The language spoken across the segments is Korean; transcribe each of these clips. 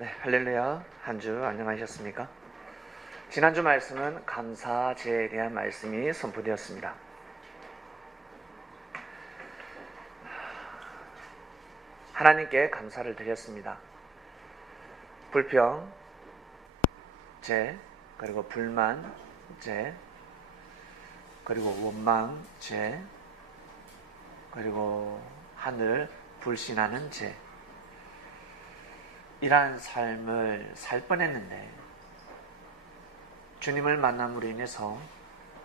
네, 할렐루야. 한 주 안녕하셨습니까? 지난주 말씀은 감사제에 대한 말씀이 선포되었습니다. 하나님께 감사를 드렸습니다. 불평, 제, 그리고 불만, 제, 그리고 원망, 제, 그리고 하늘 불신하는 제, 이러한 삶을 살 뻔했는데 주님을 만남으로 인해서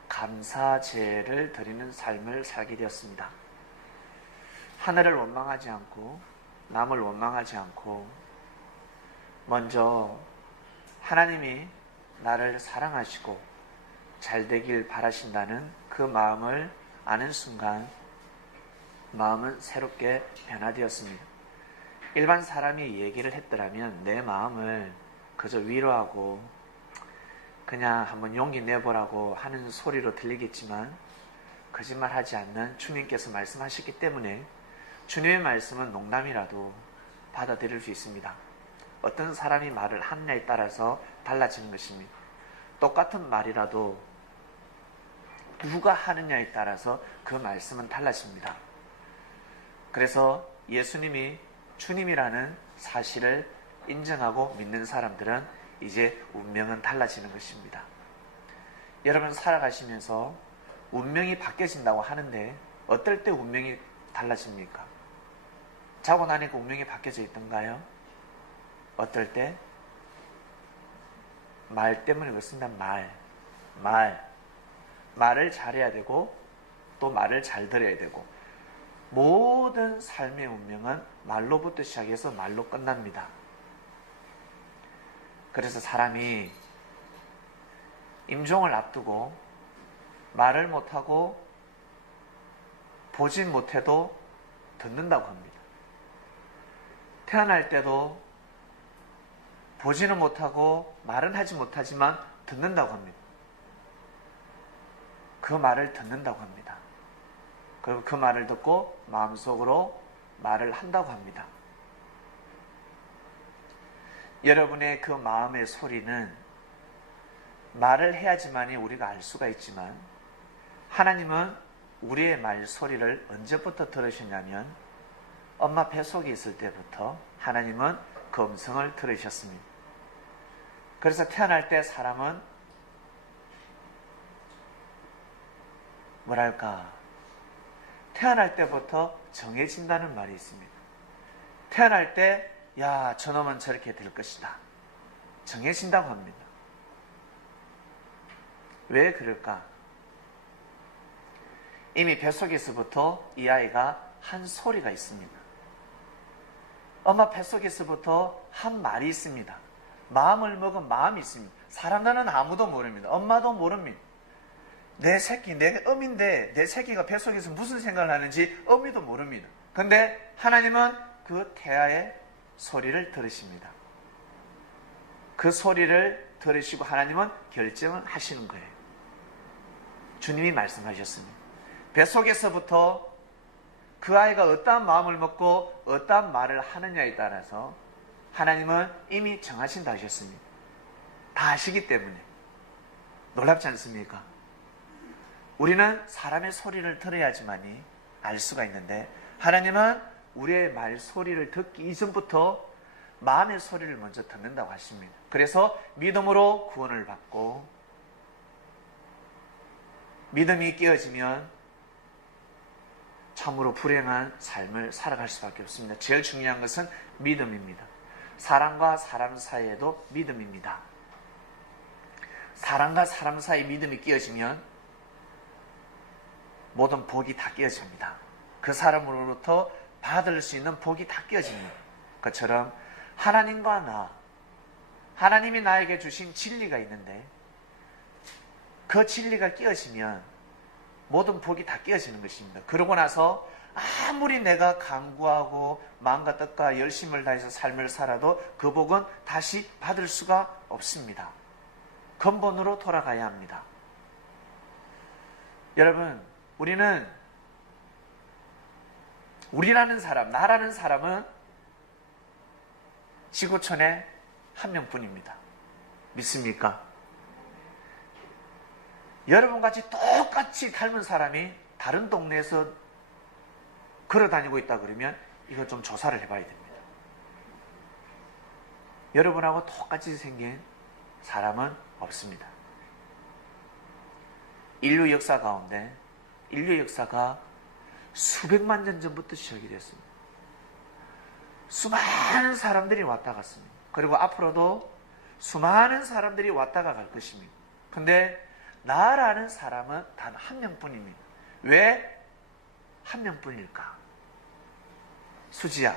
감사제를 드리는 삶을 살게 되었습니다. 하늘을 원망하지 않고 남을 원망하지 않고 먼저 하나님이 나를 사랑하시고 잘 되길 바라신다는 그 마음을 아는 순간 마음은 새롭게 변화되었습니다. 일반 사람이 얘기를 했더라면 내 마음을 그저 위로하고 그냥 한번 용기 내보라고 하는 소리로 들리겠지만 거짓말하지 않는 주님께서 말씀하셨기 때문에 주님의 말씀은 농담이라도 받아들일 수 있습니다. 어떤 사람이 말을 하느냐에 따라서 달라지는 것입니다. 똑같은 말이라도 누가 하느냐에 따라서 그 말씀은 달라집니다. 그래서 예수님이 주님이라는 사실을 인정하고 믿는 사람들은 이제 운명은 달라지는 것입니다. 여러분 살아가시면서 운명이 바뀌어진다고 하는데 어떨 때 운명이 달라집니까? 자고 나니까 운명이 바뀌어져 있던가요? 어떨 때? 말 때문에 그렇습니다. 말을 잘해야 되고 또 말을 잘 들어야 되고 모든 삶의 운명은 말로부터 시작해서 말로 끝납니다. 그래서 사람이 임종을 앞두고 말을 못하고 보진 못해도 듣는다고 합니다. 태어날 때도 보지는 못하고 말은 하지 못하지만 듣는다고 합니다. 그 말을 듣는다고 합니다. 그리고 그 말을 듣고 마음속으로 말을 한다고 합니다. 여러분의 그 마음의 소리는 말을 해야지만이 우리가 알 수가 있지만 하나님은 우리의 말소리를 언제부터 들으셨냐면 엄마 뱃속에 있을 때부터 하나님은 그 음성을 들으셨습니다. 그래서 태어날 때 사람은 태어날 때부터 정해진다는 말이 있습니다. 태어날 때 야, 저놈은 저렇게 될 것이다. 정해진다고 합니다. 왜 그럴까? 이미 뱃속에서부터 이 아이가 한 소리가 있습니다. 엄마 뱃속에서부터 한 말이 있습니다. 마음을 먹은 마음이 있습니다. 사람들은 아무도 모릅니다. 엄마도 모릅니다. 내 새끼, 내 어미인데 내 새끼가 뱃속에서 무슨 생각을 하는지 어미도 모릅니다. 근데 하나님은 그 태아의 소리를 들으십니다. 그 소리를 들으시고 하나님은 결정을 하시는 거예요. 주님이 말씀하셨습니다. 뱃속에서부터 그 아이가 어떠한 마음을 먹고 어떠한 말을 하느냐에 따라서 하나님은 이미 정하신다 하셨습니다. 다 아시기 때문에. 놀랍지 않습니까? 우리는 사람의 소리를 들어야지만이 알 수가 있는데 하나님은 우리의 말소리를 듣기 이전부터 마음의 소리를 먼저 듣는다고 하십니다. 그래서 믿음으로 구원을 받고 믿음이 깨어지면 참으로 불행한 삶을 살아갈 수밖에 없습니다. 제일 중요한 것은 믿음입니다. 사람과 사람 사이에도 믿음입니다. 사람과 사람 사이 믿음이 깨어지면 모든 복이 다 깨어집니다. 그 사람으로부터 받을 수 있는 복이 다 깨어집니다. 그처럼 하나님과 나, 하나님이 나에게 주신 진리가 있는데 그 진리가 깨어지면 모든 복이 다 깨어지는 것입니다. 그러고 나서 아무리 내가 간구하고 마음과 뜻과 열심을 다해서 삶을 살아도 그 복은 다시 받을 수가 없습니다. 근본으로 돌아가야 합니다. 여러분, 우리라는 사람, 나라는 사람은 지구촌에 한 명뿐입니다. 믿습니까? 여러분같이 똑같이 닮은 사람이 다른 동네에서 걸어다니고 있다 그러면 이거 좀 조사를 해봐야 됩니다. 여러분하고 똑같이 생긴 사람은 없습니다. 인류 역사 가운데 인류 역사가 수백만 년 전부터 시작이 됐습니다. 수많은 사람들이 왔다 갔습니다. 그리고 앞으로도 수많은 사람들이 왔다가 갈 것입니다. 근데 나라는 사람은 단 한 명뿐입니다. 왜 한 명뿐일까? 수지야,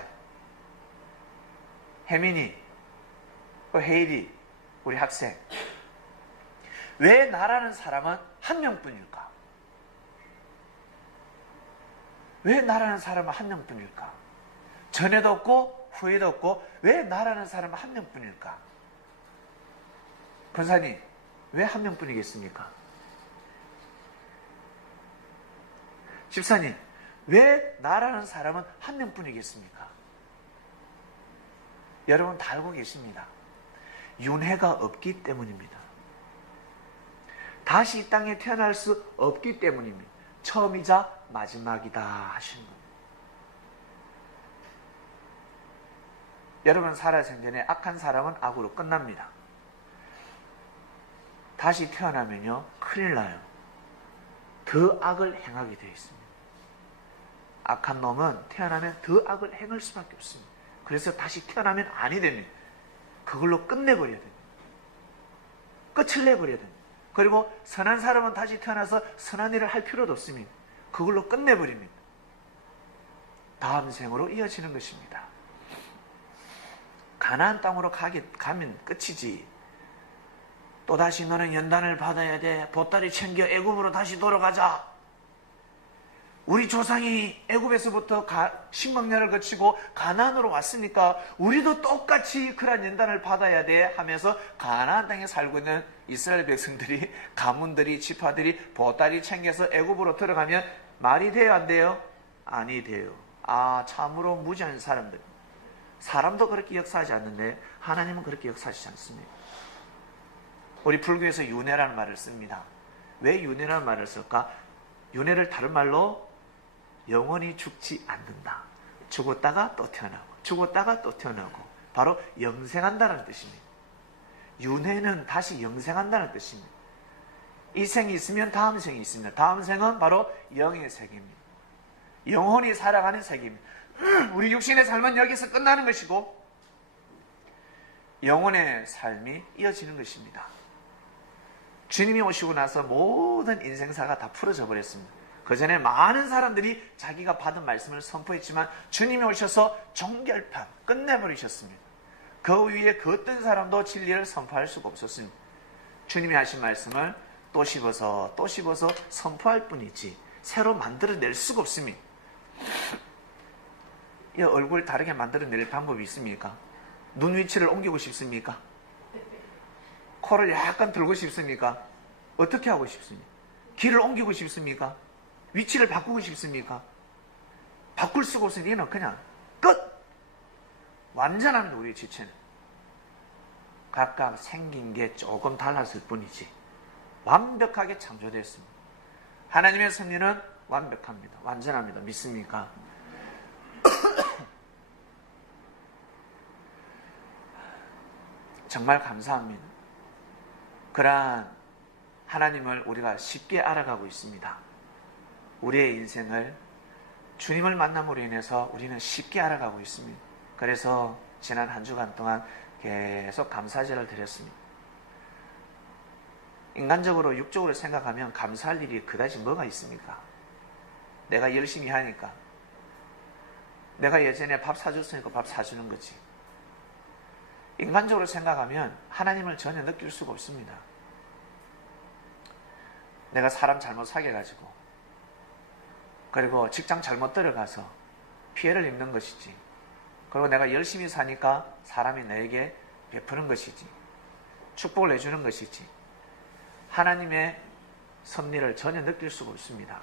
혜민이, 헤이리, 우리 학생, 왜 나라는 사람은 한 명뿐일까? 왜 나라는 사람은 한 명뿐일까? 전에도 없고 후에도 없고 왜 나라는 사람은 한 명뿐일까? 권사님, 왜 한 명뿐이겠습니까? 집사님, 왜 나라는 사람은 한 명뿐이겠습니까? 여러분 다 알고 계십니다. 윤회가 없기 때문입니다. 다시 이 땅에 태어날 수 없기 때문입니다. 처음이자 마지막이다 하시는 겁니다. 여러분 살아생전에 악한 사람은 악으로 끝납니다. 다시 태어나면요 큰일 나요. 더 악을 행하게 되어 있습니다. 악한 놈은 태어나면 더 악을 행할 수밖에 없습니다. 그래서 다시 태어나면 아니 됩니다. 그걸로 끝내버려야 됩니다. 끝을 내버려야 됩니다. 그리고 선한 사람은 다시 태어나서 선한 일을 할 필요도 없습니다. 그걸로 끝내버립니다. 다음 생으로 이어지는 것입니다. 가나안 땅으로 가면 끝이지. 또다시 너는 연단을 받아야 돼. 보따리 챙겨 애굽으로 다시 돌아가자. 우리 조상이 애굽에서부터 식망년을 거치고 가나안으로 왔으니까 우리도 똑같이 그런 연단을 받아야 돼 하면서 가나안 땅에 살고 있는 이스라엘 백성들이, 가문들이, 지파들이 보따리 챙겨서 애굽으로 들어가면 말이 돼요, 안 돼요? 아니 돼요. 아, 참으로 무지한 사람들. 사람도 그렇게 역사하지 않는데 하나님은 그렇게 역사하지 않습니다. 우리 불교에서 윤회라는 말을 씁니다. 왜 윤회라는 말을 쓸까? 윤회를 다른 말로 영원히 죽지 않는다. 죽었다가 또 태어나고 죽었다가 또 태어나고 바로 영생한다는 뜻입니다. 윤회는 다시 영생한다는 뜻입니다. 이 생이 있으면 다음 생이 있습니다. 다음 생은 바로 영의 세계입니다. 영혼이 살아가는 세계입니다. 우리 육신의 삶은 여기서 끝나는 것이고 영혼의 삶이 이어지는 것입니다. 주님이 오시고 나서 모든 인생사가 다 풀어져 버렸습니다. 그 전에 많은 사람들이 자기가 받은 말씀을 선포했지만 주님이 오셔서 종결판 끝내버리셨습니다. 그 위에 그 어떤 사람도 진리를 선포할 수가 없었습니다. 주님이 하신 말씀을 또 씹어서 또 씹어서 선포할 뿐이지 새로 만들어낼 수가 없습니다. 이 얼굴 다르게 만들어낼 방법이 있습니까? 눈 위치를 옮기고 싶습니까? 코를 약간 들고 싶습니까? 어떻게 하고 싶습니까? 귀를 옮기고 싶습니까? 위치를 바꾸고 싶습니까? 바꿀 수가 없으니 이는 그냥 끝! 완전합니다. 우리의 지체는. 각각 생긴 게 조금 달랐을 뿐이지 완벽하게 창조되었습니다. 하나님의 섭리는 완벽합니다. 완전합니다. 믿습니까? 정말 감사합니다. 그러한 하나님을 우리가 쉽게 알아가고 있습니다. 우리의 인생을 주님을 만남으로 인해서 우리는 쉽게 알아가고 있습니다. 그래서 지난 한 주간 동안 계속 감사제를 드렸습니다. 인간적으로 육적으로 생각하면 감사할 일이 그다지 뭐가 있습니까? 내가 열심히 하니까. 내가 예전에 밥 사줬으니까 밥 사주는 거지. 인간적으로 생각하면 하나님을 전혀 느낄 수가 없습니다. 내가 사람 잘못 사귀어가지고 그리고 직장 잘못 들어가서 피해를 입는 것이지. 그리고 내가 열심히 사니까 사람이 나에게 베푸는 것이지. 축복을 해주는 것이지. 하나님의 섭리를 전혀 느낄 수가 없습니다.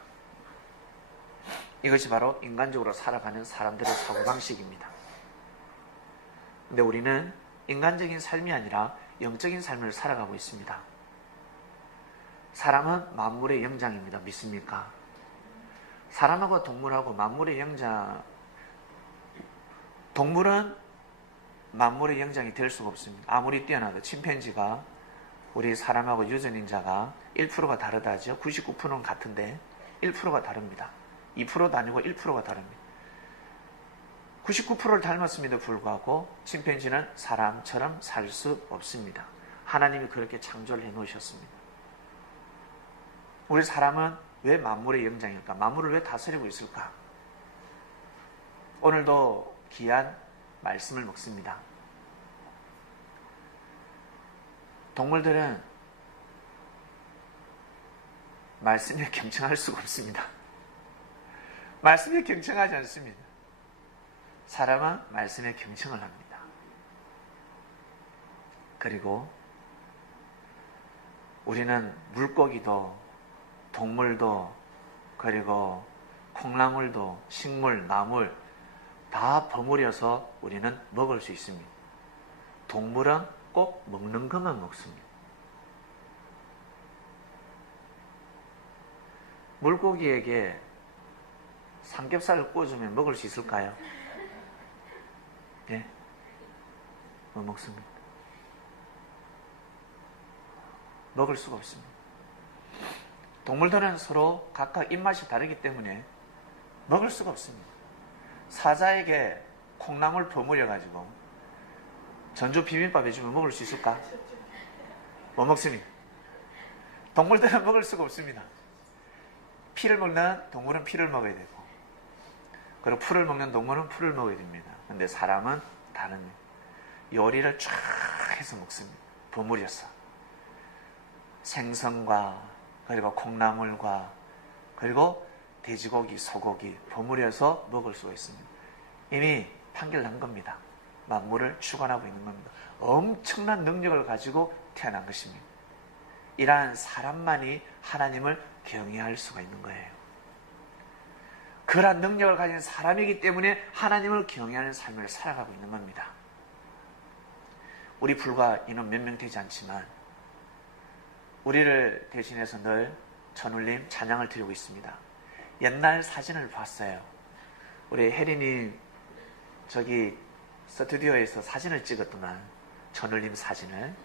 이것이 바로 인간적으로 살아가는 사람들의 사고방식입니다. 근데 우리는 인간적인 삶이 아니라 영적인 삶을 살아가고 있습니다. 사람은 만물의 영장입니다. 믿습니까? 사람하고 동물하고 만물의 영장, 동물은 만물의 영장이 될 수가 없습니다. 아무리 뛰어나도 침팬지가 우리 사람하고 유전인자가 1%가 다르다죠. 99%는 같은데 1%가 다릅니다. 2%도 아니고 1%가 다릅니다. 99%를 닮았음에도 불구하고 침팬지는 사람처럼 살 수 없습니다. 하나님이 그렇게 창조를 해놓으셨습니다. 우리 사람은 왜 만물의 영장일까? 만물을 왜 다스리고 있을까? 오늘도 귀한 말씀을 먹습니다. 동물들은 말씀에 경청할 수가 없습니다. 말씀에 경청하지 않습니다. 사람은 말씀에 경청을 합니다. 그리고 우리는 물고기도 동물도 그리고 콩나물도 식물, 나물 다 버무려서 우리는 먹을 수 있습니다. 동물은 꼭 먹는 것만 먹습니다. 물고기에게 삼겹살을 구워주면 먹을 수 있을까요? 예? 못 먹습니다. 먹을 수가 없습니다. 동물들은 서로 각각 입맛이 다르기 때문에 먹을 수가 없습니다. 사자에게 콩나물 버무려 가지고 전주 비빔밥 해주면 먹을 수 있을까? 못 먹습니다. 동물들은 먹을 수가 없습니다. 피를 먹는 동물은 피를 먹어야 되고 그리고 풀을 먹는 동물은 풀을 먹어야 됩니다. 근데 사람은 다른 요리를 쫙 해서 먹습니다. 버무려서 생선과 그리고 콩나물과 그리고 돼지고기, 소고기 버무려서 먹을 수가 있습니다. 이미 판결난 겁니다. 만물을 주관하고 있는 겁니다. 엄청난 능력을 가지고 태어난 것입니다. 이러한 사람만이 하나님을 경외할 수가 있는 거예요. 그러한 능력을 가진 사람이기 때문에 하나님을 경외하는 삶을 살아가고 있는 겁니다. 우리 불과 인원 몇 명 되지 않지만 우리를 대신해서 늘 전울림 찬양을 드리고 있습니다. 옛날 사진을 봤어요. 우리 혜린이 저기 스튜디오에서 사진을 찍었더만 전울림 사진을.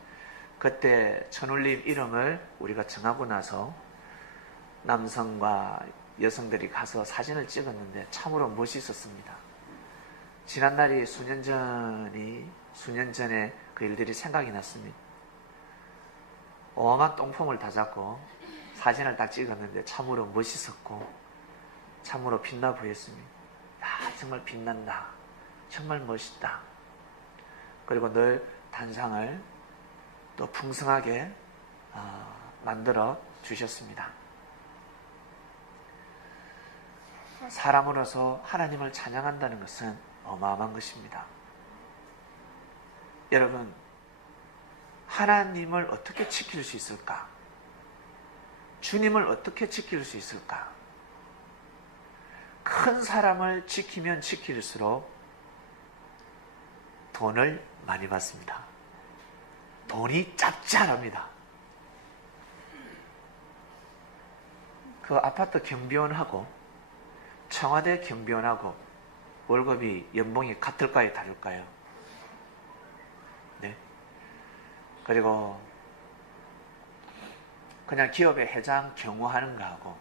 그때 전울림 이름을 우리가 정하고 나서 남성과 여성들이 가서 사진을 찍었는데 참으로 멋있었습니다. 지난날이 수년 전에 그 일들이 생각이 났습니다. 어마어마한 똥폼을 다 잡고 사진을 딱 찍었는데 참으로 멋있었고 참으로 빛나 보였습니다. 야, 정말 빛난다. 정말 멋있다. 그리고 늘 단상을 또 풍성하게 만들어 주셨습니다. 사람으로서 하나님을 찬양한다는 것은 어마어마한 것입니다. 여러분, 하나님을 어떻게 지킬 수 있을까? 주님을 어떻게 지킬 수 있을까? 큰 사람을 지키면 지킬수록 돈을 많이 받습니다. 돈이 짭짤합니다. 그 아파트 경비원하고 청와대 경비원하고 월급이 연봉이 같을까요? 다를까요? 네. 그리고 그냥 기업의 회장 경호하는 거하고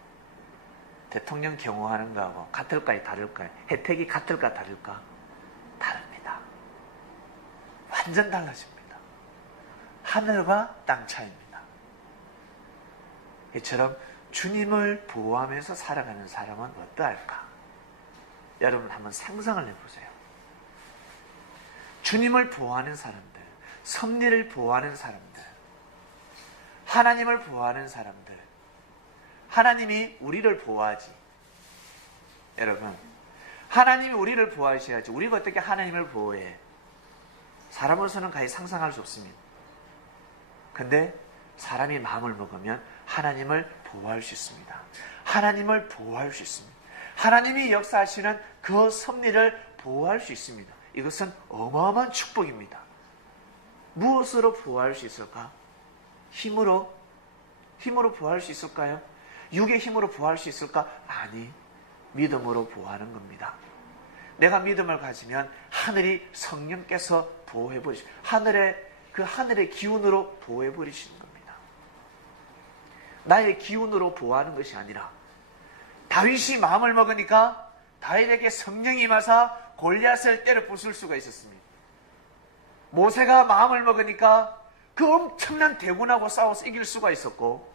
대통령 경호하는 거하고 같을까요? 다를까요? 혜택이 같을까? 다를까? 다릅니다. 완전 달라집니다. 하늘과 땅 차이입니다. 이처럼 주님을 보호하면서 살아가는 사람은 어떠할까? 여러분 한번 상상을 해보세요. 주님을 보호하는 사람들, 섭리를 보호하는 사람들, 하나님을 보호하는 사람들, 하나님이 우리를 보호하지. 여러분, 하나님이 우리를 보호하셔야지. 우리가 어떻게 하나님을 보호해? 사람으로서는 가히 상상할 수 없습니다. 근데 사람이 마음을 먹으면 하나님을 보호할 수 있습니다. 하나님을 보호할 수 있습니다. 하나님이 역사하시는 그 섭리를 보호할 수 있습니다. 이것은 어마어마한 축복입니다. 무엇으로 부호할 수 있을까? 힘으로 부호할 수 있을까요? 육의 힘으로 부호할 수 있을까? 아니, 믿음으로 부호하는 겁니다. 내가 믿음을 가지면 하늘이 성령께서 보호해 버리시고 하늘의 기운으로 보호해 버리시는 겁니다. 나의 기운으로 보호하는 것이 아니라 다윗이 마음을 먹으니까 다윗에게 성령이 임하사 골리앗을 때려 부술 수가 있었습니다. 모세가 마음을 먹으니까 그 엄청난 대군하고 싸워서 이길 수가 있었고,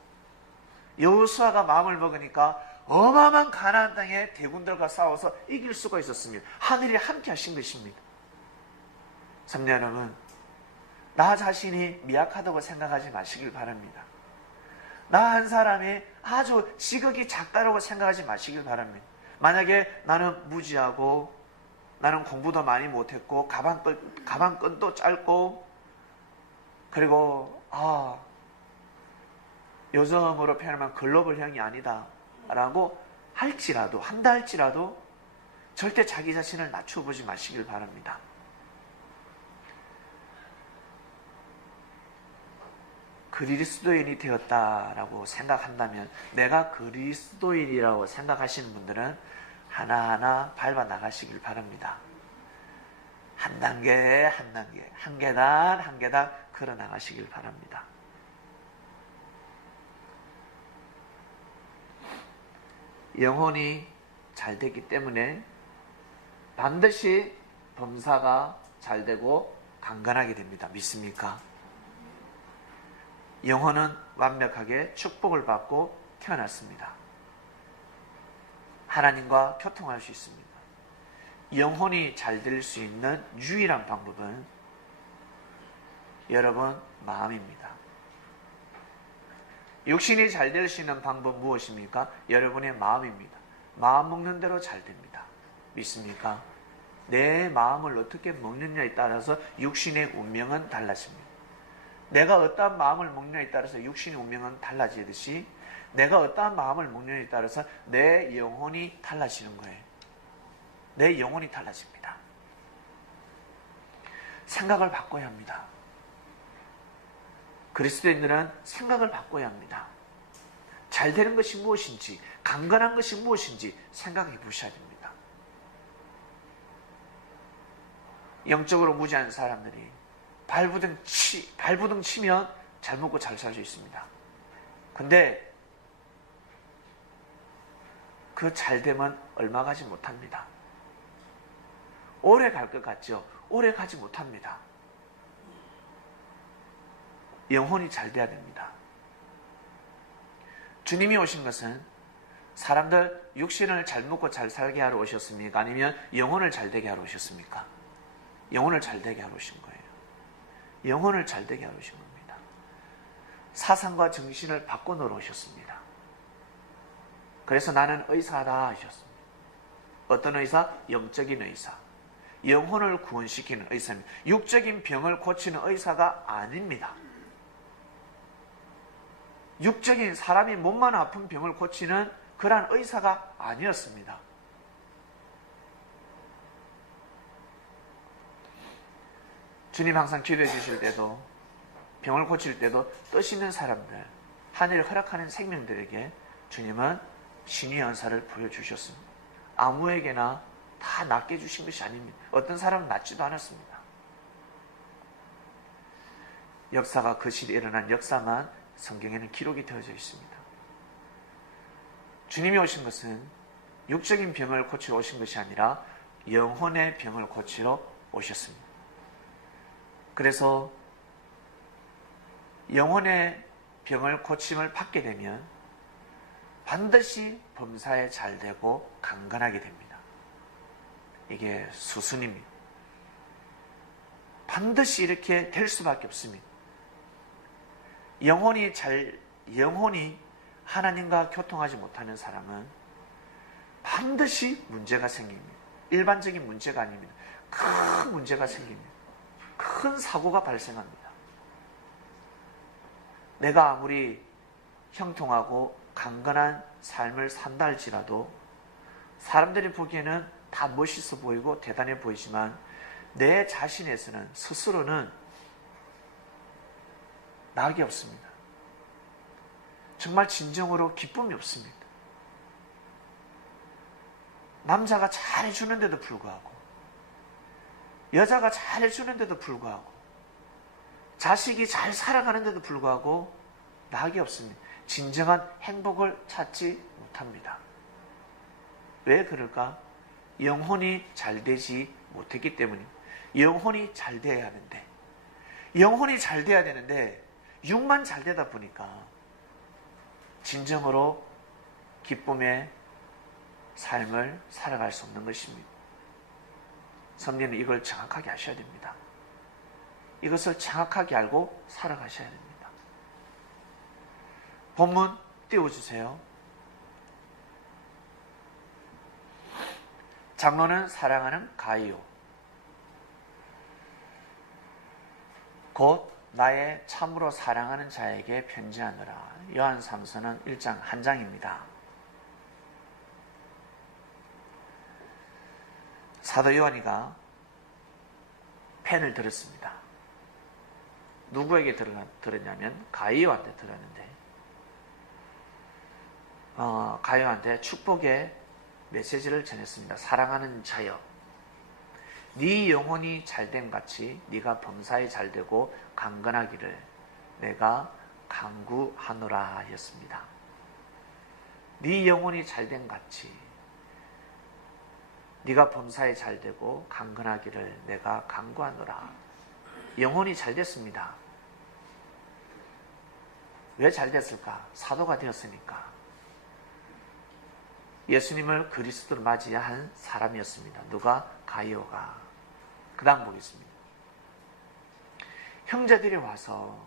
여호수아가 마음을 먹으니까 어마어마한 가나안 땅의 대군들과 싸워서 이길 수가 있었습니다. 하늘이 함께 하신 것입니다. 삼녀 여러분, 나 자신이 미약하다고 생각하지 마시길 바랍니다. 나 한 사람이 아주 지극히 작다라고 생각하지 마시길 바랍니다. 만약에 나는 무지하고 나는 공부도 많이 못했고 가방끈도 짧고 그리고 요즘으로 표현하면 글로벌형이 아니다 라고 한다 할지라도 절대 자기 자신을 낮춰보지 마시길 바랍니다. 그리스도인이 되었다라고 생각한다면, 내가 그리스도인이라고 생각하시는 분들은 하나하나 밟아 나가시길 바랍니다. 한 단계 한 단계, 한 계단 한 계단 걸어 나가시길 바랍니다. 영혼이 잘 되기 때문에 반드시 범사가 잘 되고 강건하게 됩니다. 믿습니까? 영혼은 완벽하게 축복을 받고 태어났습니다. 하나님과 교통할 수 있습니다. 영혼이 잘 될 수 있는 유일한 방법은 여러분 마음입니다. 육신이 잘 될 수 있는 방법 무엇입니까? 여러분의 마음입니다. 마음 먹는 대로 잘 됩니다. 믿습니까? 내 마음을 어떻게 먹느냐에 따라서 육신의 운명은 달라집니다. 내가 어떠한 마음을 먹느냐에 따라서 육신의 운명은 달라지듯이 내가 어떠한 마음을 먹느냐에 따라서 내 영혼이 달라지는 거예요. 내 영혼이 달라집니다. 생각을 바꿔야 합니다. 그리스도인들은 생각을 바꿔야 합니다. 잘 되는 것이 무엇인지, 강건한 것이 무엇인지 생각해 보셔야 됩니다. 영적으로 무지한 사람들이 발부둥 치면 잘 먹고 잘 살 수 있습니다. 근데 그 잘됨은 얼마 가지 못합니다. 오래 갈 것 같죠? 오래 가지 못합니다. 영혼이 잘 돼야 됩니다. 주님이 오신 것은 사람들 육신을 잘 먹고 잘 살게 하러 오셨습니까? 아니면 영혼을 잘 되게 하러 오셨습니까? 영혼을 잘 되게 하러 오신 거예요. 영혼을 잘 되게 하러 오신 겁니다. 사상과 정신을 바꿔놓으러 오셨습니다. 그래서 나는 의사다 하셨습니다. 어떤 의사? 영적인 의사. 영혼을 구원시키는 의사입니다. 육적인 병을 고치는 의사가 아닙니다. 육적인 사람이 몸만 아픈 병을 고치는 그러한 의사가 아니었습니다. 주님 항상 기도해 주실 때도, 병을 고칠 때도 뜻 있는 사람들, 하늘을 허락하는 생명들에게 주님은 신의 연사를 보여주셨습니다. 아무에게나 다 낫게 해주신 것이 아닙니다. 어떤 사람은 낫지도 않았습니다. 역사가 거실에 일어난 역사만 성경에는 기록이 되어져 있습니다. 주님이 오신 것은 육적인 병을 고치러 오신 것이 아니라 영혼의 병을 고치러 오셨습니다. 그래서 영혼의 병을 고침을 받게 되면 반드시 범사에 잘 되고 강건하게 됩니다. 이게 수순입니다. 반드시 이렇게 될 수밖에 없습니다. 영혼이 하나님과 교통하지 못하는 사람은 반드시 문제가 생깁니다. 일반적인 문제가 아닙니다. 큰 문제가 생깁니다. 큰 사고가 발생합니다. 내가 아무리 형통하고 강건한 삶을 산다 할지라도 사람들이 보기에는 다 멋있어 보이고 대단해 보이지만 내 자신에서는 스스로는 낙이 없습니다. 정말 진정으로 기쁨이 없습니다. 남자가 잘해주는데도 불구하고, 여자가 잘해주는데도 불구하고, 자식이 잘 살아가는데도 불구하고 낙이 없습니다. 진정한 행복을 찾지 못합니다. 왜 그럴까? 영혼이 잘 되지 못했기 때문입니다. 영혼이 잘 돼야 하는데, 영혼이 잘 돼야 되는데 육만 잘 되다 보니까 진정으로 기쁨의 삶을 살아갈 수 없는 것입니다. 성도는 이걸 정확하게 아셔야 됩니다. 이것을 정확하게 알고 살아가셔야 됩니다. 본문 띄워주세요. 장로는 사랑하는 가이오, 곧 나의 참으로 사랑하는 자에게 편지하노라. 요한 3서는 1장 한 장입니다. 사도 요한이가 펜을 들었습니다. 누구에게 들었냐면 가이오한테 들었는데, 가이오한테 축복의 메시지를 전했습니다. 사랑하는 자여, 네 영혼이 잘됨 같이 네가 범사에 잘되고 강건하기를 내가 간구하노라 하였습니다. 네 영혼이 잘됨 같이 네가 범사에 잘되고 강건하기를 내가 간구하노라. 영혼이 잘됐습니다. 왜 잘됐을까? 사도가 되었으니까. 예수님을 그리스도로 맞이한 사람이었습니다. 누가? 가이오가. 그 다음 보겠습니다. 형제들이 와서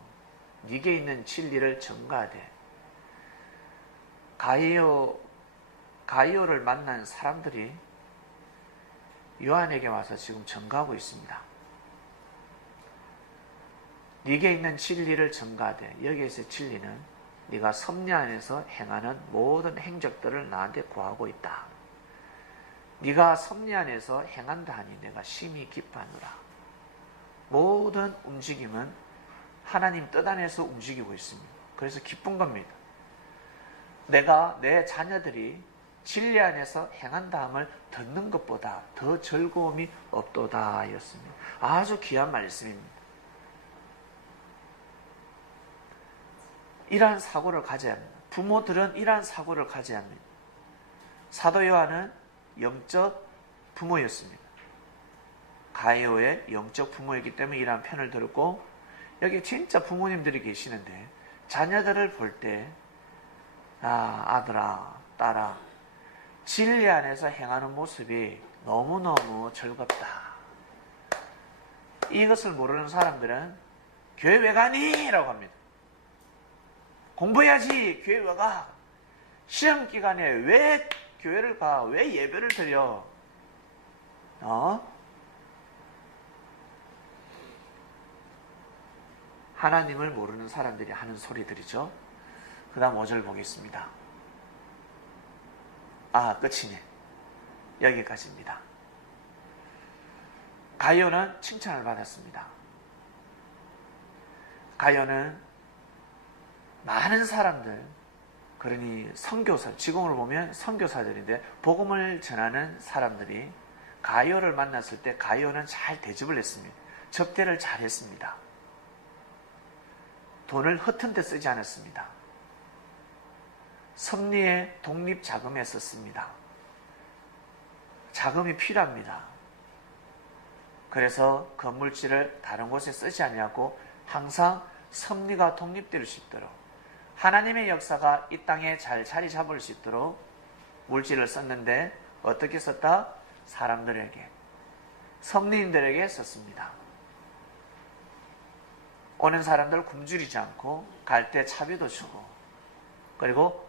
네게 있는 진리를 전가하되, 가이오를 만난 사람들이 요한에게 와서 지금 전가하고 있습니다. 네게 있는 진리를 전가하되, 여기에서 진리는 네가 섭리 안에서 행하는 모든 행적들을 나한테 구하고 있다. 네가 섭리 안에서 행한다 하니 내가 심히 기뻐하노라. 모든 움직임은 하나님 뜻 안에서 움직이고 있습니다. 그래서 기쁜 겁니다. 내가 내 자녀들이 진리 안에서 행한다 함을 듣는 것보다 더 즐거움이 없도다 하였습니다. 아주 귀한 말씀입니다. 이러한 사고를 가져야 합니다. 부모들은 이러한 사고를 가져야 합니다. 사도 요한은 영적 부모였습니다. 가이오의 영적 부모였기 때문에 이러한 편을 들었고, 여기 진짜 부모님들이 계시는데 자녀들을 볼 때 아들아, 딸아, 진리 안에서 행하는 모습이 너무너무 즐겁다. 이것을 모르는 사람들은 교회 왜 가니? 라고 합니다. 공부해야지. 교회 왜 가? 시험 기간에 왜 교회를 가? 왜 예배를 드려? 하나님을 모르는 사람들이 하는 소리들이죠. 그 다음 5절 보겠습니다. 끝이네. 여기까지입니다. 가이오는 칭찬을 받았습니다. 가이오는 많은 사람들, 그러니 선교사, 지금으로 보면 선교사들인데 복음을 전하는 사람들이 가이오를 만났을 때 가이오는 잘 대접을 했습니다. 접대를 잘 했습니다. 돈을 허튼 데 쓰지 않았습니다. 섭리의 독립 자금에 썼습니다. 자금이 필요합니다. 그래서 건물지를 다른 곳에 쓰지 않냐고 항상 섭리가 독립될 수 있도록, 하나님의 역사가 이 땅에 잘 자리 잡을 수 있도록 물질을 썼는데 어떻게 썼다? 사람들에게, 섭리인들에게 썼습니다. 오는 사람들 굶주리지 않고 갈 때 차비도 주고, 그리고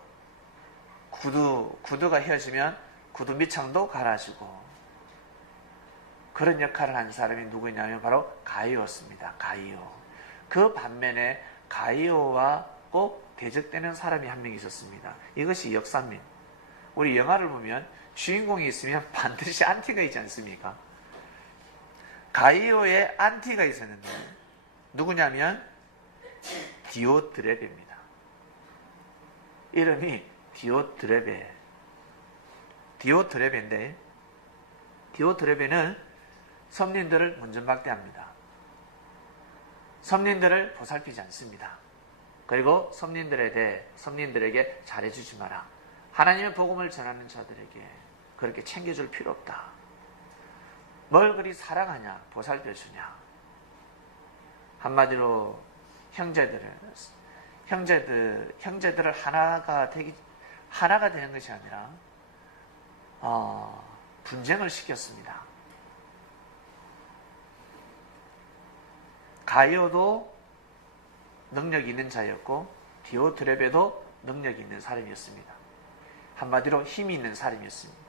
구두가 휘어지면 구두 밑창도 갈아주고, 그런 역할을 한 사람이 누구냐면 바로 가이오였습니다. 가이오. 그 반면에 가이오와 꼭 대적되는 사람이 한 명 있었습니다. 이것이 역사입니다. 우리 영화를 보면 주인공이 있으면 반드시 안티가 있지 않습니까? 가이오의 안티가 있었는데 누구냐면 디오드레베입니다. 이름이 디오드레베. 디오드레베인데 디오드레베는 섬님들을 문전박대합니다. 섬님들을 보살피지 않습니다. 그리고 섬님들에게 잘해주지 마라. 하나님의 복음을 전하는 자들에게 그렇게 챙겨줄 필요 없다. 뭘 그리 사랑하냐, 보살펴주냐. 한마디로 형제들을 하나가 되는 것이 아니라 분쟁을 시켰습니다. 가이오도 능력이 있는 자였고 디오드레베도 능력이 있는 사람이었습니다. 한마디로 힘이 있는 사람이었습니다.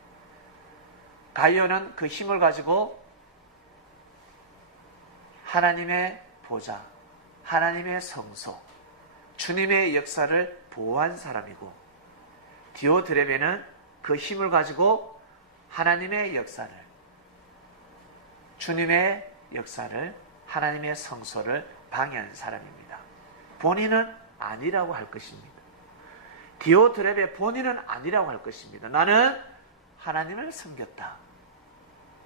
가이오는 그 힘을 가지고 하나님의 보좌, 하나님의 성소, 주님의 역사를 보호한 사람이고, 디오드레베는 그 힘을 가지고 하나님의 역사를, 주님의 역사를, 하나님의 성소를 방해한 사람입니다. 본인은 아니라고 할 것입니다. 디오드레베 본인은 아니라고 할 것입니다. 나는 하나님을 섬겼다.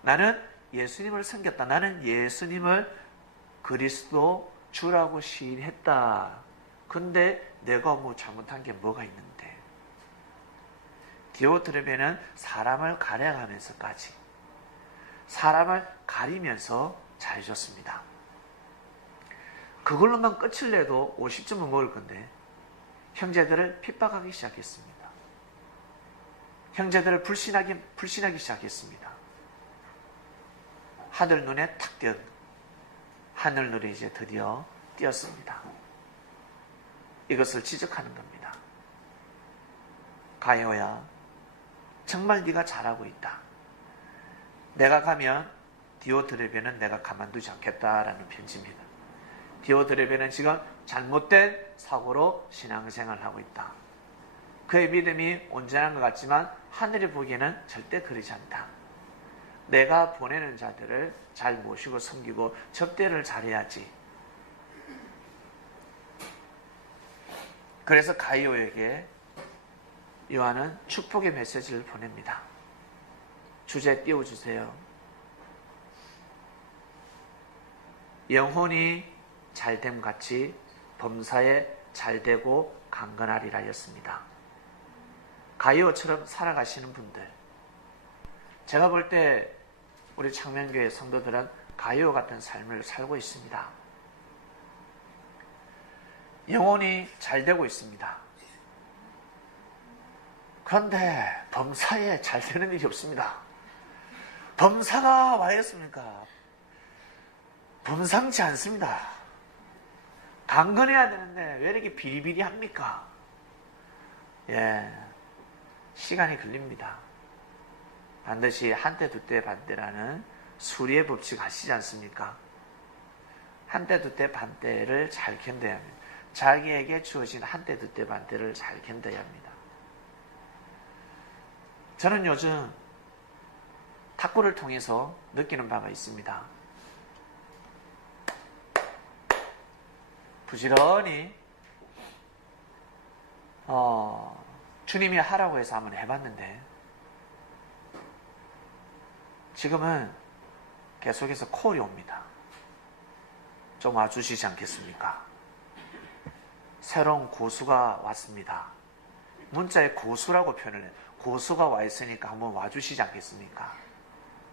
나는 예수님을 섬겼다. 나는 예수님을 그리스도 주라고 시인했다. 근데 내가 뭐 잘못한 게 뭐가 있는데. 디오드레베는 사람을 가려가면서까지, 사람을 가리면서 잘해줬습니다. 그걸로만 끝을 내도 50점은 먹을 건데 형제들을 핍박하기 시작했습니다. 형제들을 불신하기 시작했습니다. 하늘 눈에 탁 띄었, 하늘 눈에 이제 드디어 띄었습니다. 이것을 지적하는 겁니다. 가이오야, 정말 네가 잘하고 있다. 내가 가면 디오드레베는 내가 가만두지 않겠다라는 편지입니다. 디오드레베는 지금 잘못된 사고로 신앙생활을 하고 있다. 그의 믿음이 온전한 것 같지만 하늘이 보기에는 절대 그러지 않다. 내가 보내는 자들을 잘 모시고 섬기고 접대를 잘해야지. 그래서 가이오에게 요한은 축복의 메시지를 보냅니다. 주제 띄워주세요. 영혼이 잘됨 같이 범사에 잘되고 강건하리라였습니다. 가이오처럼 살아가시는 분들, 제가 볼 때 우리 창명교회 성도들은 가이오 같은 삶을 살고 있습니다. 영혼이 잘되고 있습니다. 그런데 범사에 잘되는 일이 없습니다. 범사가 와 있습니까? 범상치 않습니다. 강건해야 되는데 왜 이렇게 비리비리합니까? 시간이 걸립니다. 반드시 한때 두때 반때라는 수리의 법칙 아시지 않습니까? 한때 두때 반때를 잘 견뎌야 합니다. 자기에게 주어진 한때 두때 반때를 잘 견뎌야 합니다. 저는 요즘 탁구를 통해서 느끼는 바가 있습니다. 부지런히 주님이 하라고 해서 한번 해봤는데 지금은 계속해서 콜이 옵니다. 좀 와주시지 않겠습니까? 새로운 고수가 왔습니다. 문자에 고수라고 표현을 해요. 고수가 와 있으니까 한번 와주시지 않겠습니까?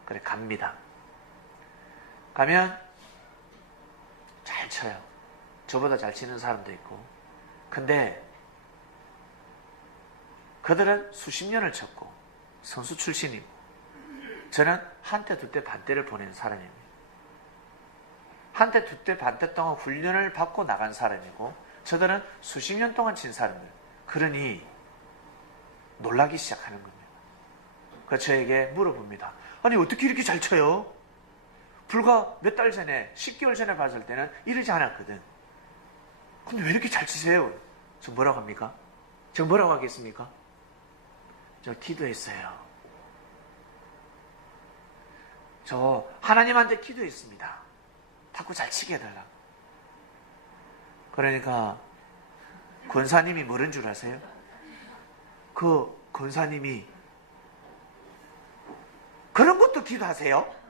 그래 갑니다. 가면 잘 쳐요. 저보다 잘 치는 사람도 있고. 근데 그들은 수십 년을 쳤고 선수 출신이고 저는 한때 두때 반때를 보낸 사람입니다. 한때 두때 반때 동안 훈련을 받고 나간 사람이고 저들은 수십 년 동안 친 사람들. 그러니 놀라기 시작하는 겁니다. 그래서 저에게 물어봅니다. 아니 어떻게 이렇게 잘 쳐요? 불과 몇 달 전에 10개월 전에 봤을 때는 이러지 않았거든. 근데 왜 이렇게 잘 치세요? 저 뭐라고 합니까? 저 뭐라고 하겠습니까? 저 기도했어요. 저 하나님한테 기도했습니다. 탁구 잘 치게 해달라. 그러니까 권사님이 뭐른 줄 아세요? 그 권사님이 그런 것도 기도하세요?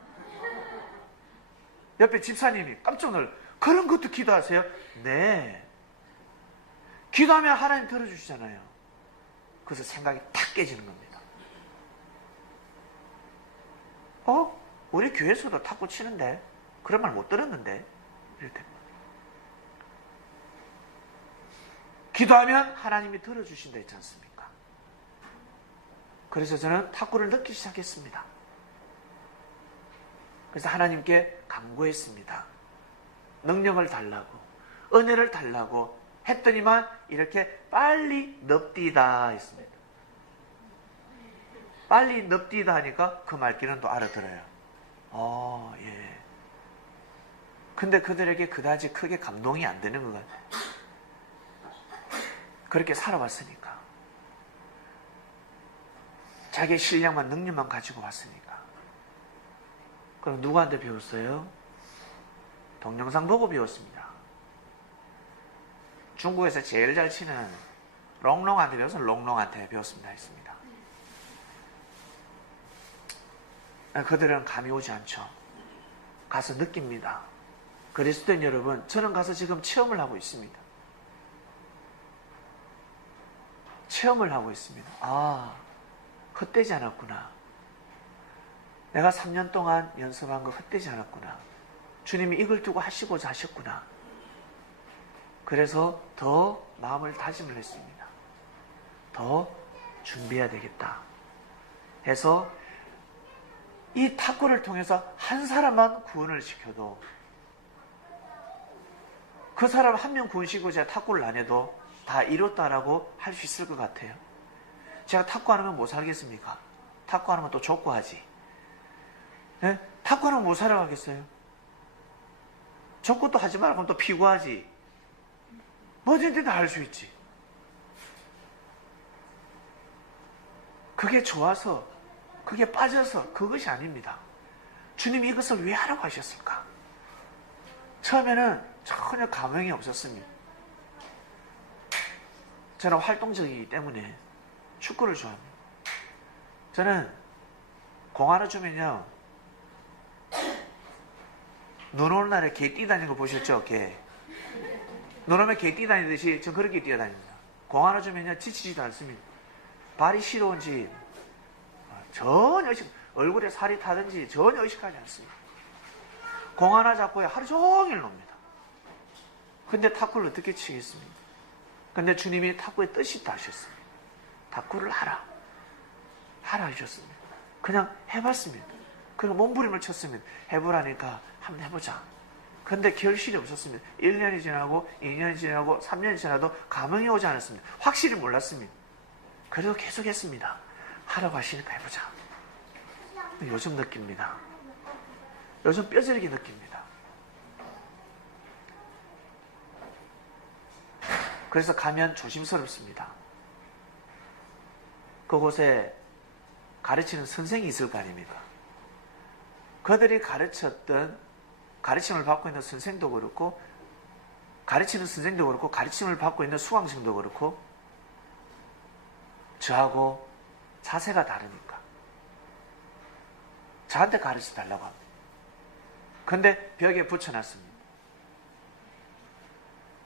옆에 집사님이 깜짝 놀라, 그런 것도 기도하세요? 네. 기도하면 하나님 들어주시잖아요. 그래서 생각이 탁 깨지는 겁니다. 우리 교회에서도 탁구 치는데 그런 말 못 들었는데 이럴 때 기도하면 하나님이 들어주신다 했지 않습니까? 그래서 저는 탁구를 넣기 시작했습니다. 그래서 하나님께 간구했습니다. 능력을 달라고, 은혜를 달라고 했더니만 이렇게 빨리 넙디다 했습니다. 빨리 넙디다 하니까 그 말귀는 또 알아들어요. 예. 근데 그들에게 그다지 크게 감동이 안 되는 것 같아요. 그렇게 살아왔으니까. 자기의 실력만, 능력만 가지고 왔으니까. 그럼 누구한테 배웠어요? 동영상 보고 배웠습니다. 중국에서 제일 잘 치는 롱롱한테 배워서 롱롱한테 배웠습니다 했습니다. 그들은 감이 오지 않죠. 가서 느낍니다. 그리스도인 여러분, 저는 가서 지금 체험을 하고 있습니다. 체험을 하고 있습니다. 헛되지 않았구나. 내가 3년 동안 연습한 거 헛되지 않았구나. 주님이 이걸 두고 하시고자 하셨구나. 그래서 더 마음을 다짐을 했습니다. 더 준비해야 되겠다 해서 이 탁구를 통해서 한 사람만 구원을 시켜도, 그 사람 한 명 구원시키고 제가 탁구를 안 해도 다 이뤘다라고 할 수 있을 것 같아요. 제가 탁구 안 하면 못 살겠습니까? 탁구 안 하면 또 족구하지. 네? 탁구 안 하면 못 살아가겠어요? 족구도 하지 말고 또 피구하지. 뭐든지 다 할 수 있지. 그게 좋아서, 그게 빠져서 그것이 아닙니다. 주님이 이것을 왜 하라고 하셨을까? 처음에는 전혀 감흥이 없었습니다. 저는 활동적이기 때문에 축구를 좋아합니다. 저는 공 하나 주면요, 눈 오는 날에 개 뛰다니는 거 보셨죠? 개. 눈 오면 개 뛰다니듯이 저 그렇게 뛰어다닙니다. 공 하나 주면요 지치지도 않습니다. 발이 시려운지 전혀 얼굴에 살이 타든지 전혀 의식하지 않습니다. 공 하나 잡고 하루 종일 놉니다. 근데 탁구를 어떻게 치겠습니까? 근데 주님이 탁구의 뜻이 있다 하셨습니다. 탁구를 하라 하셨습니다. 그냥 해봤습니다. 그리고 몸부림을 쳤습니다. 해보라니까 한번 해보자. 근데 결실이 없었습니다. 1년이 지나고 2년이 지나고 3년이 지나도 감흥이 오지 않았습니다. 확실히 몰랐습니다. 그래도 계속 했습니다. 하라고 하시니까 해보자. 요즘 느낍니다. 요즘 뼈저리게 느낍니다. 그래서 가면 조심스럽습니다. 그곳에 가르치는 선생이 있을 거 아닙니까? 그들이 가르침을 받고 있는 선생도 그렇고, 가르치는 선생도 그렇고, 가르침을 받고 있는 수강생도 그렇고, 저하고 자세가 다르니까 저한테 가르쳐 달라고 합니다. 근데 벽에 붙여놨습니다.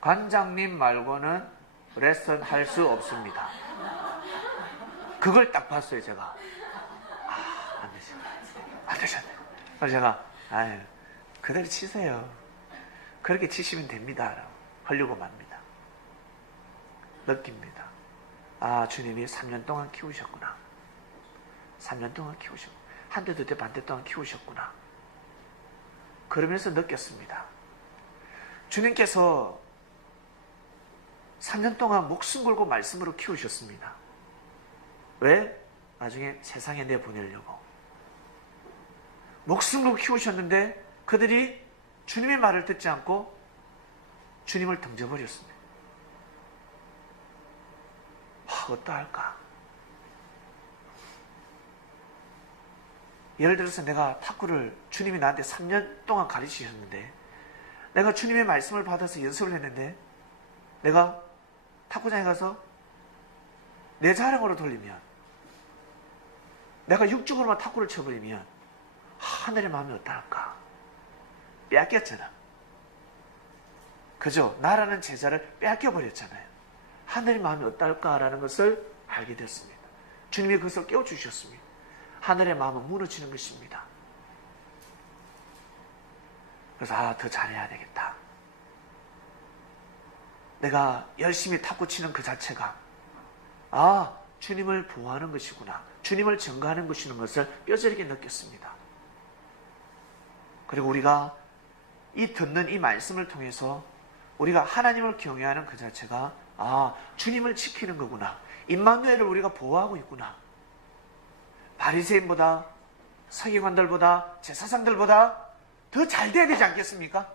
관장님 말고는 레슨 할 수 없습니다. 그걸 딱 봤어요, 제가. 안 되셨네. 그래서 제가, 그대로 치세요. 그렇게 치시면 됩니다. 라고 하려고 맙니다. 느낍니다. 주님이 3년 동안 키우셨구나. 3년 동안 키우셨구나. 한 대, 두 대, 반 대 동안 키우셨구나. 그러면서 느꼈습니다. 주님께서 3년 동안 목숨 걸고 말씀으로 키우셨습니다. 왜? 나중에 세상에 내보내려고. 목숨 걸고 키우셨는데 그들이 주님의 말을 듣지 않고 주님을 던져버렸습니다. 어떠할까? 예를 들어서 내가 탁구를 주님이 나한테 3년 동안 가르치셨는데, 내가 주님의 말씀을 받아서 연습을 했는데, 내가 탁구장에 가서 내 자랑으로 돌리면, 내가 육적으로만 탁구를 쳐버리면 하늘의 마음이 어떨까? 빼앗겼잖아. 그죠? 나라는 제자를 빼앗겨버렸잖아요. 하늘의 마음이 어떨까라는 것을 알게 됐습니다. 주님이 그것을 깨워주셨습니다. 하늘의 마음은 무너지는 것입니다. 그래서 더 잘해야 되겠다. 내가 열심히 탁구 치는 그 자체가 주님을 보호하는 것이구나, 주님을 증거하는 것이라는 것을 뼈저리게 느꼈습니다. 그리고 우리가 듣는 이 말씀을 통해서 우리가 하나님을 경외하는 그 자체가 주님을 지키는 거구나, 임마누엘을 우리가 보호하고 있구나. 바리새인보다, 서기관들보다, 제사장들보다 더 잘 돼야 되지 않겠습니까?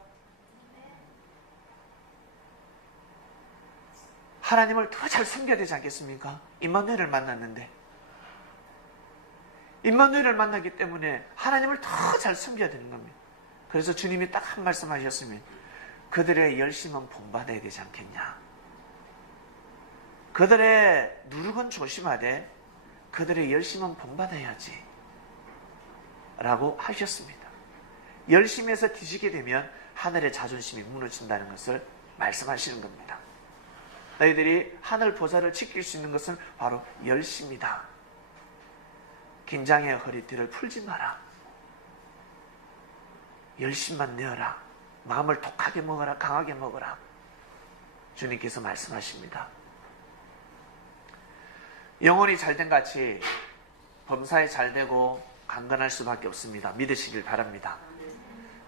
하나님을 더 잘 섬겨야 되지 않겠습니까? 임마누엘을 만났는데, 임마누엘을 만나기 때문에 하나님을 더 잘 섬겨야 되는 겁니다. 그래서 주님이 딱 한 말씀 하셨으면, 그들의 열심은 본받아야 되지 않겠냐. 그들의 누룩은 조심하되 그들의 열심은 본받아야지 라고 하셨습니다. 열심에서 뒤지게 되면 하늘의 자존심이 무너진다는 것을 말씀하시는 겁니다. 너희들이 하늘 보좌를 지킬 수 있는 것은 바로 열심이다. 긴장의 허리띠를 풀지 마라. 열심만 내어라. 마음을 독하게 먹어라. 강하게 먹어라. 주님께서 말씀하십니다. 영혼이 잘된 같이 범사에 잘되고 강건할 수밖에 없습니다. 믿으시길 바랍니다.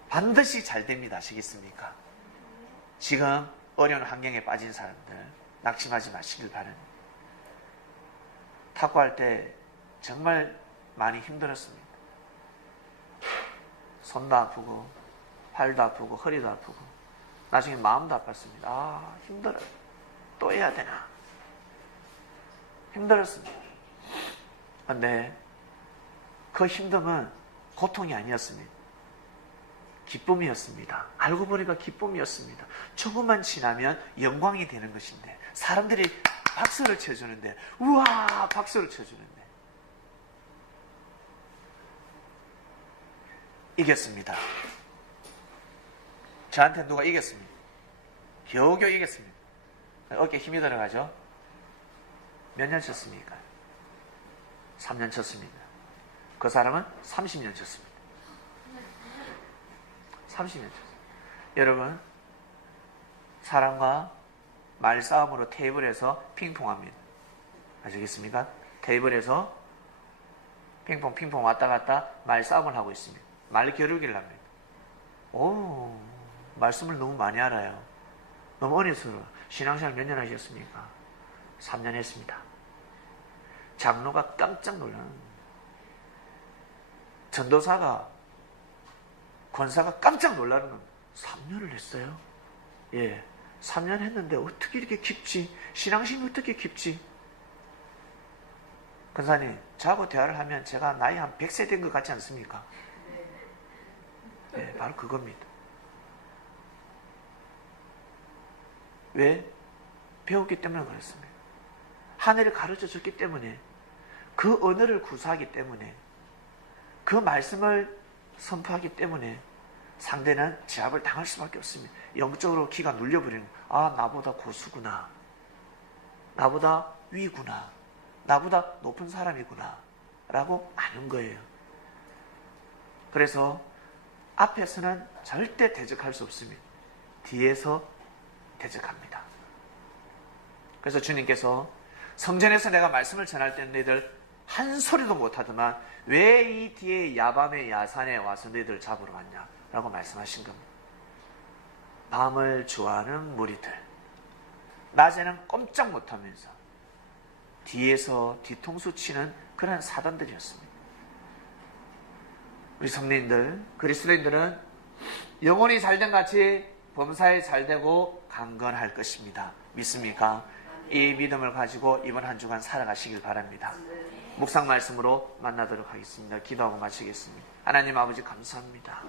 반드시 잘됩니다. 아시겠습니까? 지금 어려운 환경에 빠진 사람들 낙심하지 마시길 바랍니다. 탁구할 때 정말 많이 힘들었습니다. 손도 아프고 팔도 아프고 허리도 아프고 나중에 마음도 아팠습니다. 힘들어요. 또 해야 되나? 힘들었습니다. 그런데 그 힘듦은 고통이 아니었습니다. 기쁨이었습니다. 알고 보니까 기쁨이었습니다. 조금만 지나면 영광이 되는 것인데, 사람들이 박수를 쳐주는데, 우와 박수를 쳐주는데 이겼습니다. 저한테 누가 이겼습니다. 겨우겨우 이겼습니다. 어깨에 힘이 들어가죠. 몇 년 쳤습니까? 3년 쳤습니다. 그 사람은 30년 쳤습니다. 30년 쳤습니다. 여러분, 사람과 말싸움으로 테이블에서 핑퐁합니다. 아시겠습니까? 테이블에서 핑퐁 왔다 갔다 말싸움을 하고 있습니다. 말 겨루기를 합니다. 오, 말씀을 너무 많이 알아요. 너무 어려서요. 신앙생활 몇 년 하셨습니까? 3년 했습니다. 장로가 깜짝 놀라는, 전도사가, 권사가 깜짝 놀라는 겁니다. 3년을 했어요? 예, 3년 했는데 어떻게 이렇게 깊지? 신앙심이 어떻게 깊지? 권사님, 저하고 대화를 하면 제가 나이 한 100세 된 것 같지 않습니까? 예, 바로 그겁니다. 왜? 배웠기 때문에 그렇습니다. 하늘이 가르쳐 줬기 때문에, 그 언어를 구사하기 때문에, 그 말씀을 선포하기 때문에 상대는 제압을 당할 수밖에 없습니다. 영적으로 기가 눌려버리는, 나보다 고수구나, 나보다 위구나, 나보다 높은 사람이구나 라고 아는 거예요. 그래서 앞에서는 절대 대적할 수 없습니다. 뒤에서 대적합니다. 그래서 주님께서 성전에서 내가 말씀을 전할 때 너희들 한 소리도 못하더만 왜 이 뒤에 야밤에 야산에 와서 너희들 잡으러 왔냐 라고 말씀하신 겁니다. 밤을 좋아하는 무리들, 낮에는 꼼짝 못하면서 뒤에서 뒤통수 치는 그런 사단들이었습니다. 우리 성도님들, 그리스도인들은 영혼이 잘된 같이 범사에 잘되고 강건할 것입니다. 믿습니까? 이 믿음을 가지고 이번 한 주간 살아가시길 바랍니다. 묵상 말씀으로 만나도록 하겠습니다. 기도하고 마치겠습니다. 하나님 아버지 감사합니다.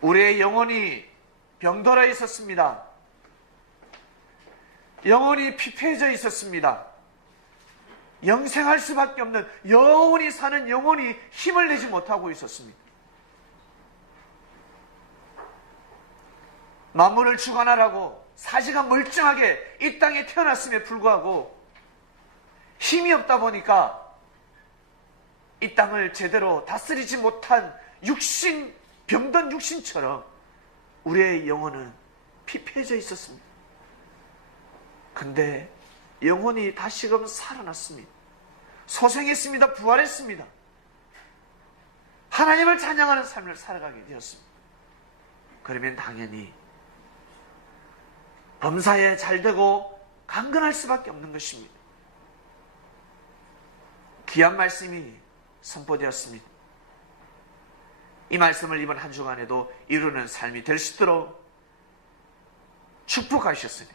우리의 영혼이 병들어 있었습니다. 영혼이 피폐해져 있었습니다. 영생할 수밖에 없는, 영원히 사는 영혼이 힘을 내지 못하고 있었습니다. 만물을 주관하라고 4시간 멀쩡하게 이 땅에 태어났음에 불구하고 힘이 없다 보니까 이 땅을 제대로 다스리지 못한 육신, 병든 육신처럼 우리의 영혼은 피폐해져 있었습니다. 근데 영혼이 다시금 살아났습니다. 소생했습니다. 부활했습니다. 하나님을 찬양하는 삶을 살아가게 되었습니다. 그러면 당연히 범사에 잘되고 강건할 수밖에 없는 것입니다. 귀한 말씀이 선포되었습니다. 이 말씀을 이번 한 주간에도 이루는 삶이 될 수 있도록 축복하셨으니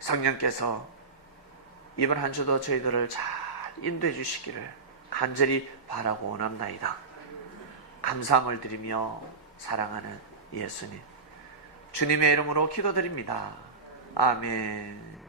성령께서 이번 한 주도 저희들을 잘 인도해 주시기를 간절히 바라고 원합나이다. 감사함을 드리며 사랑하는 예수님, 주님의 이름으로 기도드립니다. 아멘.